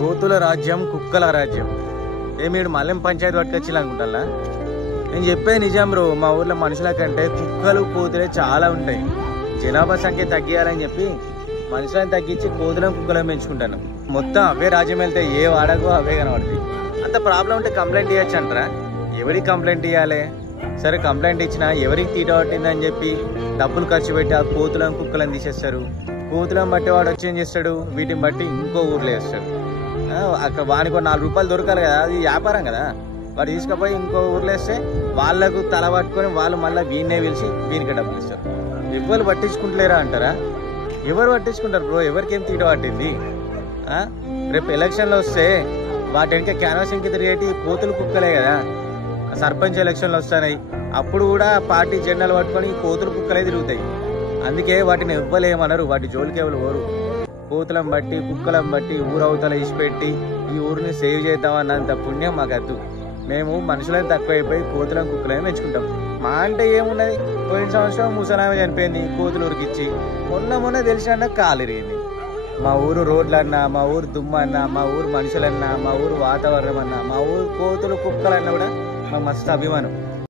కోతుల రాజ్యం కుక్కల రాజ్యం ఏమీడు మల్లెం పంచాయతీ పట్టుకొచ్చి అనుకుంటా. నేను చెప్పేది నిజం బ్రో. మా ఊర్లో మనుషుల కంటే కుక్కలు కోతులే చాలా ఉంటాయి. జనాభా సంఖ్య తగ్గియాలని చెప్పి మనుషులను తగ్గించి కోతులను కుక్కలను పెంచుకుంటాను. మొత్తం అవే రాజ్యం వెళ్తే ఏ వాడకో అవే కనబడుతుంది. అంత ప్రాబ్లం ఉంటే కంప్లైంట్ ఇవ్వచ్చు అంటారా? ఎవరికి కంప్లైంట్ ఇవ్వాలి? సరే కంప్లైంట్ ఇచ్చినా ఎవరికి తీట పట్టిందని చెప్పి డబ్బులు ఖర్చు పెట్టి ఆ కోతులను కుక్కలను తీసేస్తారు. కోతులను బట్టి వాడు వచ్చి ఏం చేస్తాడు, వీటిని బట్టి ఇంకో ఊర్లో వేస్తాడు. అక్కడ వానికి 4 రూపాయలు దొరకాలి కదా, అది వ్యాపారం కదా. వాడు తీసుకుపోయి ఇంకో ఊర్లో వేస్తే వాళ్ళకు తల పట్టుకొని వాళ్ళు మళ్ళీ వీడినే పిలిచి వీనికి డబ్బులు ఇస్తారు. ఎవరు పట్టించుకుంటలేరా అంటారా? ఎవరు పట్టించుకుంటారు బ్రో? ఎవరికేం తీట పట్టింది? రేపు ఎలక్షన్లు వస్తే వాటి వెనక క్యాన్వాసింగ్కి తిరిగేటి కోతులు కుక్కలే కదా. సర్పంచ్ ఎలక్షన్లు వస్తున్నాయి, అప్పుడు కూడా పార్టీ జెండాలు పట్టుకొని కోతులు కుక్కలే తిరుగుతాయి. అందుకే వాటిని ఇవ్వలేమనరు, వాటి జోలికి ఎవరు పోరు. కోతులను బట్టి కుక్కలను బట్టి ఊరవతల ఇచ్చిపెట్టి ఈ ఊరిని సేవ్ చేద్దామన్నంత పుణ్యం మాకద్దు. మేము మనుషులను తక్కువైపోయి కోతులను కుక్కలను పెంచుకుంటాం. మా అంటే ఏమున్నది, పోయిన సంవత్సరం ముసలామె చనిపోయింది కోతులు ఉరికిచ్చి. మొన్న తెలిసిన కాలు ఇరిగింది. మా ఊరు రోడ్లన్నా, మా ఊరు దుమ్మన్నా, మా ఊరు మనుషులన్నా, మా ఊరు వాతావరణం అన్నా, మా ఊరు కోతులు కుక్కలన్నా కూడా మాకు మస్తు అభిమానం.